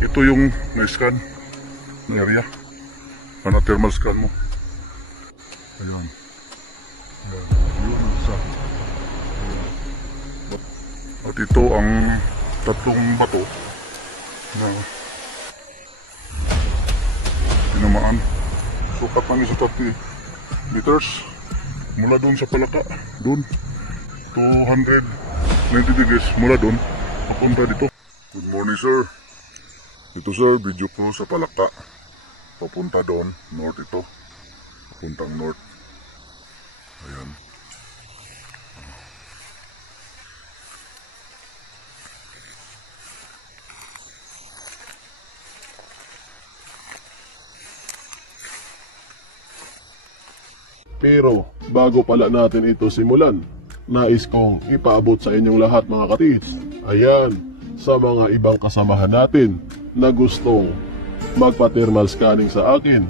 Ito yung na-scan na area. Thermal scan mo. Ayan. Ayan. Yun isa. At ito ang tatlong bato na tinamaan. Sukat namin sa 30 meters mula doon sa palaka. Doon 290 degrees mula doon papunta dito. Good morning sir. Ito sir, video ko sa palaka. Papunta doon, north ito. Papuntang north. Ayan. Pero bago pala natin ito simulan, nais kong ipaabot sa inyong lahat mga katiits. Ayan, sa mga ibang kasamahan natin na gustong magpa-thermal scanning sa akin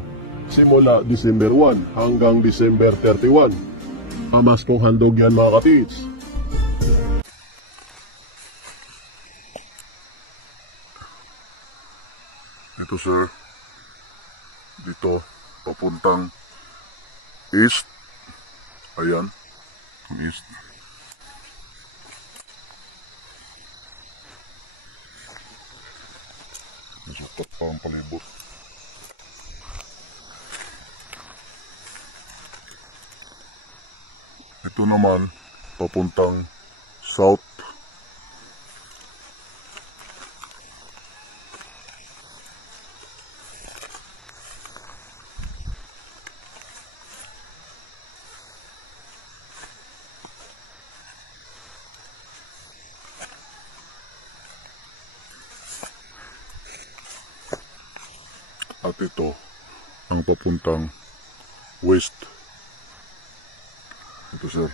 simula December 1 hanggang December 31. Amas kong handog yan mga katiits. Ito sir, dito papuntang east. Ayan, east. Nasukat pa ang palibot. Ito naman papuntang south. At ito ang papuntang west. Ito sir.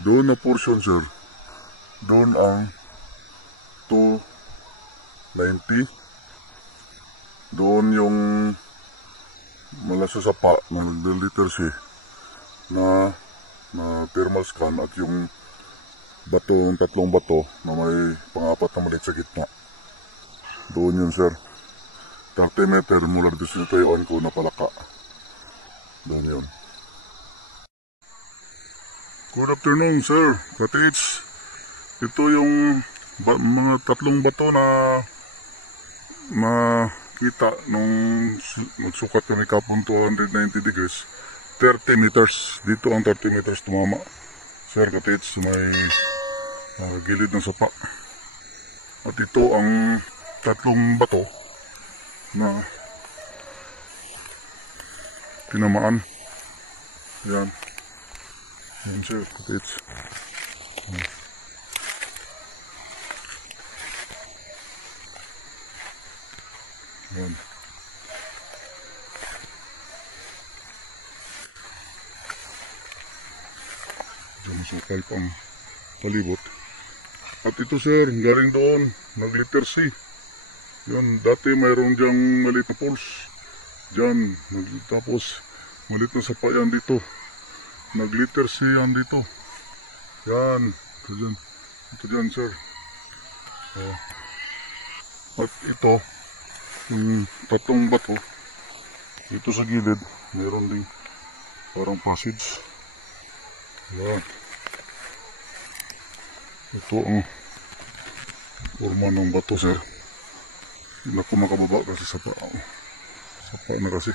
Doon na portion sir. Doon ang 290. Doon yung mula sa sapa na nagdaliter siya na thermal scan at yung bato, yung tatlong bato na may pang-apat na maliit sa gitna. Doon yun sir. 30 meter mula dito sa tayuan ko na palaka. Doon yun. Good afternoon sir, katiits. Ito yung mga tatlong bato na kita nung magsukat kami kapon 290 degrees. 30 meters. Dito ang 30 meters tumama. Sir katiits, may gilid ng sapa. At ito ang tatlong bato na tinamaan. Yan. Yan sir katiits. Yan. Diyan sa pipe ang palibot. At ito sir, galing doon, nag-liter C. Yun, dati mayroon diyang maliit na pulse. Diyan, tapos maliit na sapayan dito. Nag-liter C yan dito. Yan, ito dyan. Ito dyan sir. At ito, yung tatlong bato, dito sa gilid, mayroon ding parang passage. Yan. Ito ang forma ng bato sir. Hindi ako makababa kasi sapa na kasi.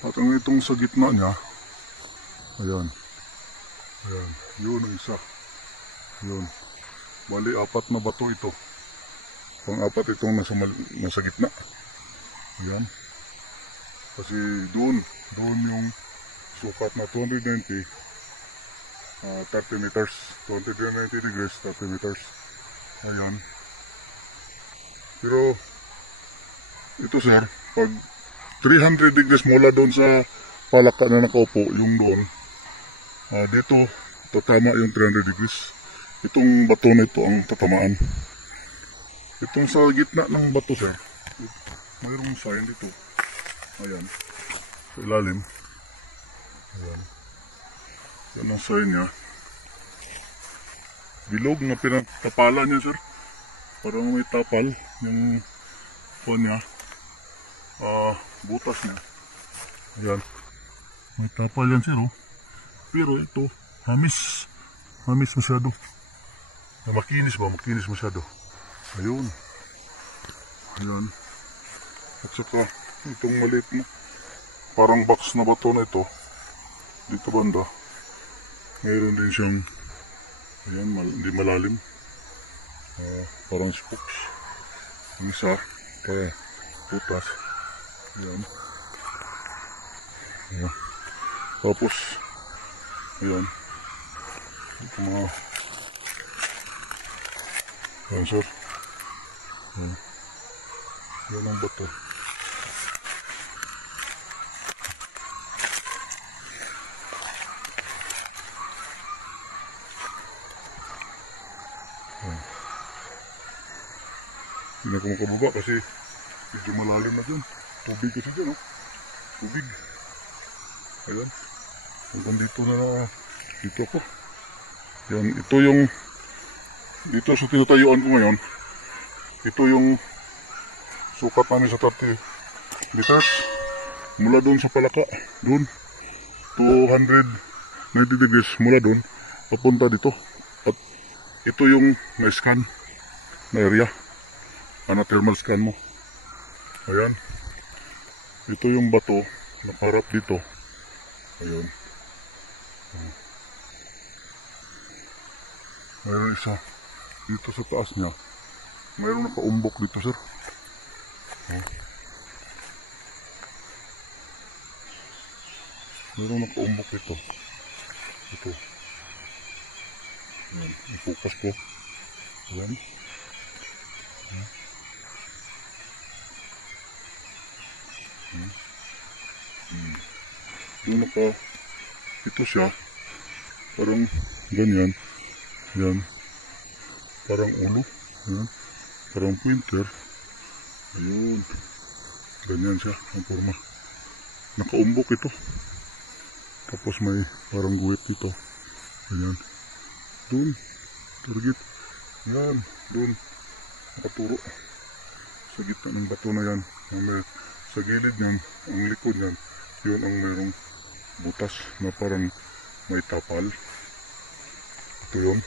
At ang itong sa gitna niya, ayan. Ayan. Yun ang isa. Yun. Bali, 4 na bato ito. Pang-4 itong nasa gitna. Ayan. Kasi doon yung sukat na 290, 30 meters. 290 degrees, 30 meters. Ayan. Pero, ito sir, pag 300 degrees mula doon sa palaka na nakaupo, yung doon, dito, tatama yung 300 degrees. Itong bato na ito ang tatamaan. Itong sa gitna ng bato sir, mayroong sign dito. Ayan, sa ilalim. Ayan. Yan ang sign niya. Bilog na pinagtapalan niya, sir. Parang may tapal yung kuha niya. Butas niya. Ayan. May tapal yan, sir. Oh. Pero ito, hamis. Hamis masyado. Makinis ba? Makinis masyado. Ayun. Ayan. At saka, itong maliit na, parang box na bato na ito. Dito banda. Mayroon din siyang, ayan, hindi malalim. Parang spokes. Ang isa, putas. Ayan. Ayan. Tapos, ayan. Ito mga, ayan, sir. Ayan. Yan ang bato. Hindi na ako makababa kasi medyo malalim na dyan. Tubig kasi dyan, oh. Tubig. Ayan. Hanggang dito na dito ako. Yan, ito yung dito sa tinatayuan ko ngayon. Ito yung sukat namin sa 30 meters. Mula doon sa palaka. Doon. 290 degrees mula doon. Papunta dito. At ito yung na-scan na area. Thermal scan mo. Ayan. Ito yung bato na parap dito. Ayan. Mayroon isa dito sa taas niya. Mayroon nakaumbok dito, sir. Mayroon nakaumbok dito. Ito. Ayan. I-focus ko. Ayan. Doon ito siya, parang ganyan, yan, parang ulo, yan, parang pointer, ayun, ganyan siya, ang forma, nakaumbok ito, tapos may parang guhit dito, ganyan, doon, target, yan, doon, nakaturo, sa gitna ng bato na yan, sa gilid niyan, ang likod niyan, yun ang mayroong butas na parang may tapal. Ito yun.